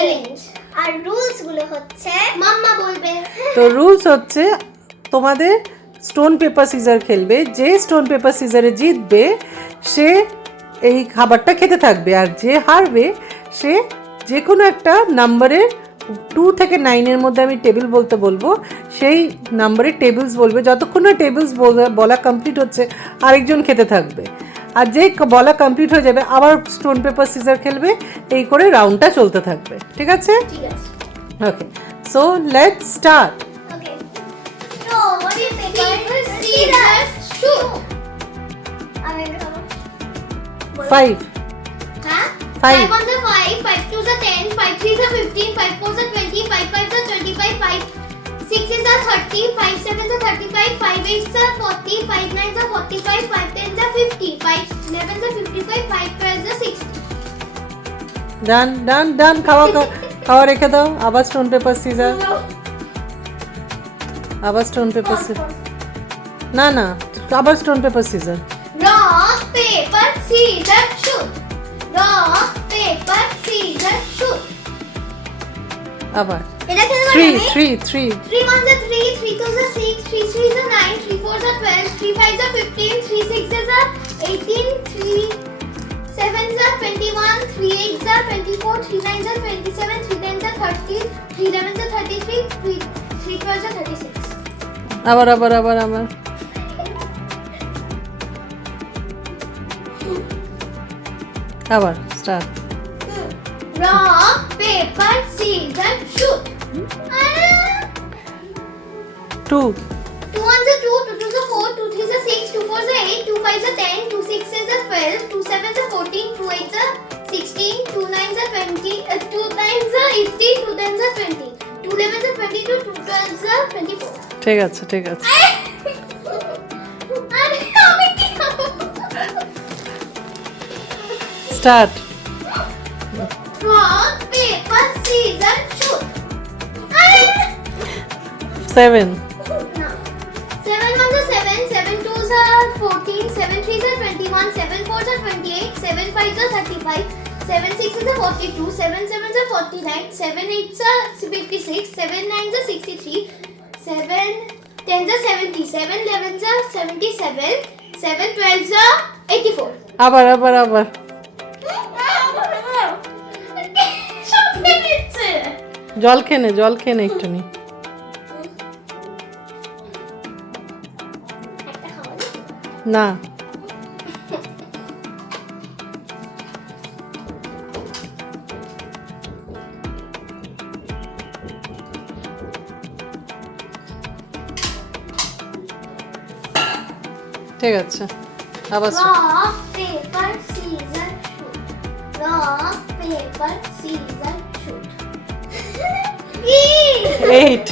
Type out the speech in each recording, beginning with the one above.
Challenge আর rules গুলো হচ্ছে মাম্মা বলবে। তো রুলস হচ্ছে তোমাদের স্টোন পেপার সিজার খেলবে, যে স্টোন পেপার সিজারে জিতবে সে এই খাবারটা খেতে থাকবে, আর যে হারবে সে যে কোনো একটা নাম্বারের 2 থেকে 9-এর মধ্যে আমি টেবিল বলতে বলবো, সেই নাম্বারের টেবিলস বলবে, যতক্ষণ না টেবিলস বলা কমপ্লিট হচ্ছে আরেকজন খেতে থাকবে, আর যে বলা কমপ্লিট হয়ে যাবে আবার স্টোন পেপার সিজার খেলবে, এই করে রাউন্ডটা চলতে থাকবে। ঠিক আছে? ঠিক আছে। ওকে, সো লেটস স্টার্ট। ওকে, তো what do you think? Paper, scissors, shoot. আমি খাবো। 5 হ্যাঁ? 5 5 1 5, 5 2 10, 5 3 15, 5 4 20, 5 5 25, 5 6 30, 5 7 35, 5 8 40, 5 9 45, 5 10 50, 5 11 55, 5 12 60. ডান ডান ডান, খাওয়া রেখে দাও, আবার স্টোন পেপার সিজার, আবার স্টোন পেপার সিজার, না না আবার stone paper scissor. Rock, paper, scissors, shoot. Rock, paper, scissors, shoot. আবার এটা খেলবো 3 আমি। 3 3 3 1 3, 3 2 6, 3 3 9, 3 4 12, 3 5 15, 3 6 18, 3 7 21, 3 8 24, 3 9 27, 3 10 30, 3 11 33, 3 12 36. আবার আবার আবার আবার আবার start. Rock, paper, scissors, shoot. 2 2 1 2, 2 2 4, 2 3 6, 2 4 8, 2 5 10, 2 6 12, 2 7 14, 2 8 16, 2 9 20, 2 9 18, 2 10 20, 2 11 22, 2 12 24. ঠিক আছে ঠিক আছে, আরে আমি কি করব? Start. Rock, paper, scissors, shoot. 7 No. 7 1 7, 7 2 14, 7 3 21, 7 4 28, 7 5 35, 7 6 42, 7 7 49, 7 8 56, 7 9 63, 7 10 70, 7 11 77, 7 12 84. আবার আবার আবার সব খেয়ে নিচ্ছে। জল খেয়ে নে একটু নি। একটা খাওয়া না ঠিক আছে, আবার Rock, paper, scissors, shoot. Rock, paper, scissors, shoot. 8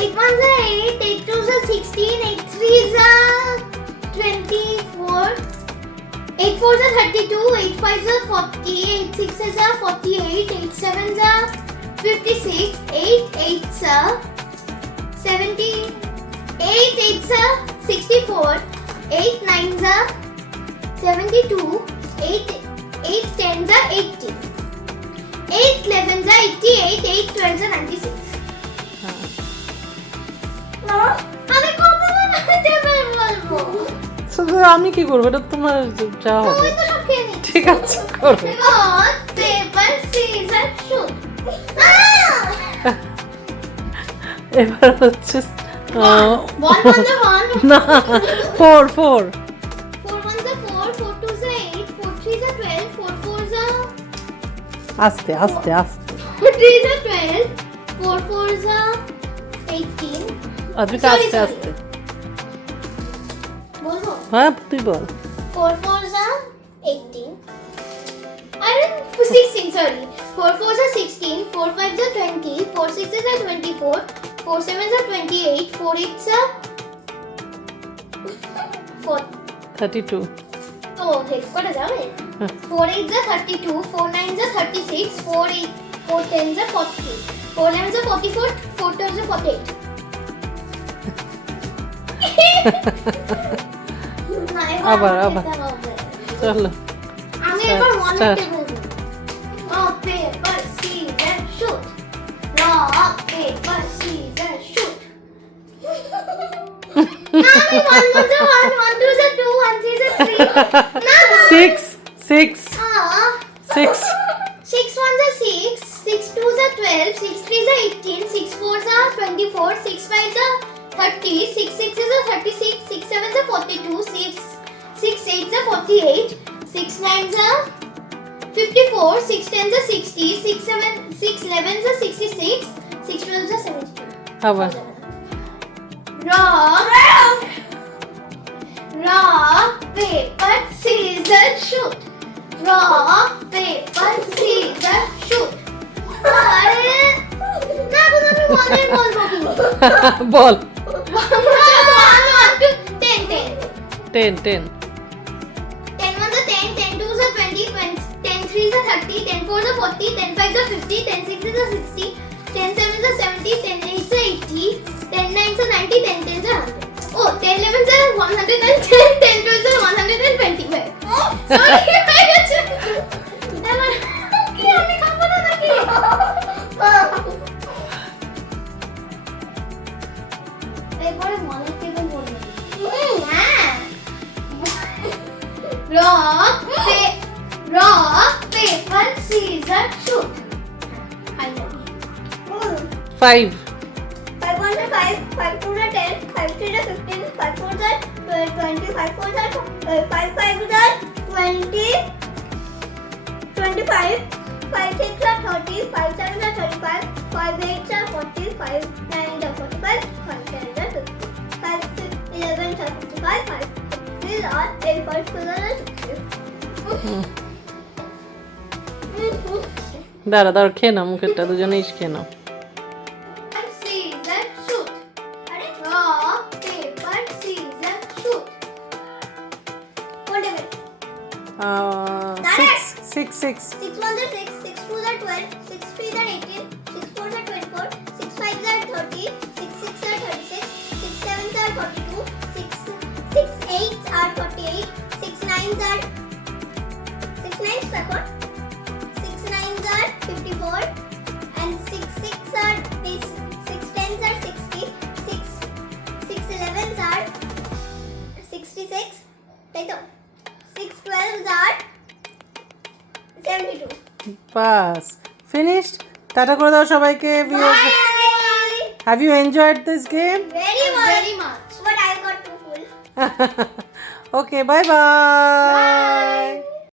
8 1 8, 8 2 16, 8 3 24, 8 4 32, 8 5 40, 8 6 48, 8 7 56, 8 8 70, 8 8 64, 8 9 72, 8 8 10 80, 8 11 88, 8 12 96. আমি কত টেবিল বলবো? শুধু আমি কি করবো, এটা তোমার যা হবে। তুই তো সব খেয়ে নিচ্ছিস। ঠিক আছে করো। Rock, paper, scissors, shoot. এবার হচ্ছে One on the one. না 4 4 4 1 4, 4 2 8, 4 3 12, 4 4 আস্তে আস্তে আস্তে 4 3 12, 4 4 18. আদ্রিকা Sorry, আস্তে sorry. আস্তে। বলবো? হ্যাঁ তুই বল। 4 4 18. আরে 16, sorry. 4 4 16, 4 5 20, 4 6 24, 4 7 28, 4 8 4. 32 ও হেল্প করা যাবে? হ্যাঁ। 4 8 32, 4 9 36, 4 8 4 10 40, 4 11 44, 4 12 48. না, আবার, আমার আবার। এটা হবে। চলো আমি এবার Start, ওয়ান start. টেবিল ও paper scissor one ones are one, one twos are two, one threes are three. No. 6. Ah. 6. 6 ones are 6, 6 twos are 12, 6 threes are 18, 6 fours are 24, 6 fives are 30, 6 sixes are 36, 6 sevens are 42, 6 eights are 48, 6 nines are 54, 6 tens are 60, 6 elevens are 66, 6 twelves are 72. আবার Rock, paper, scissors, shoot. Rock, paper, scissors, shoot. আরে না কোনো আমি মনে বলবো কি বল 10 10 ones are 10, 10 twos are 20, 10 threes are 30, 10 fours are 40, 10 fives are 50, 10 sixes are 60, 10 sevens are 70, 10 eights are 80, 10 nines are 90, 10 tens are 100. Oh, 10 elevens are 110, 10 twelves are 125. Sorry, হয়ে গেছে। এবার কি আমি খাবো না নাকি? এরপরে মনের থেকে বলবো। হ্যাঁ। Rock, paper, scissors, shoot. 5 5 ones are 5, 5 twos are 10, 5 threes are 15, 5 fours are 20, 5 fours are 5 fives are 20, 25, 5 six are 30, 5 sevens are 35, 5 eights are 40, 5 nines are 45, 5 tens are 50, 5 elevens are 55, 5 threes are 85, 12 are 60. দাঁড়া খেয়ে নাও মুখেরটা দুজনেই খেয়ে নাও Scissors, shoot. Rock, paper, scissors, shoot. What is it? 6 6 ones are 6, 6 twos are 12, 6 threes are 18, 6 fours are 24, 6 fives are 30, 6 sixes are 36, 6 sevens are 42, 6 eights are 48, 6 nines are 6 nines record, 6 nines are 54, and 6 tens are 60, 6 elevens are 66, তাই তো 6 12s are 72. Bus finished tata করে দাও সবাইকে Bye. Have you enjoyed this game Very much. But I got too full. Okay bye by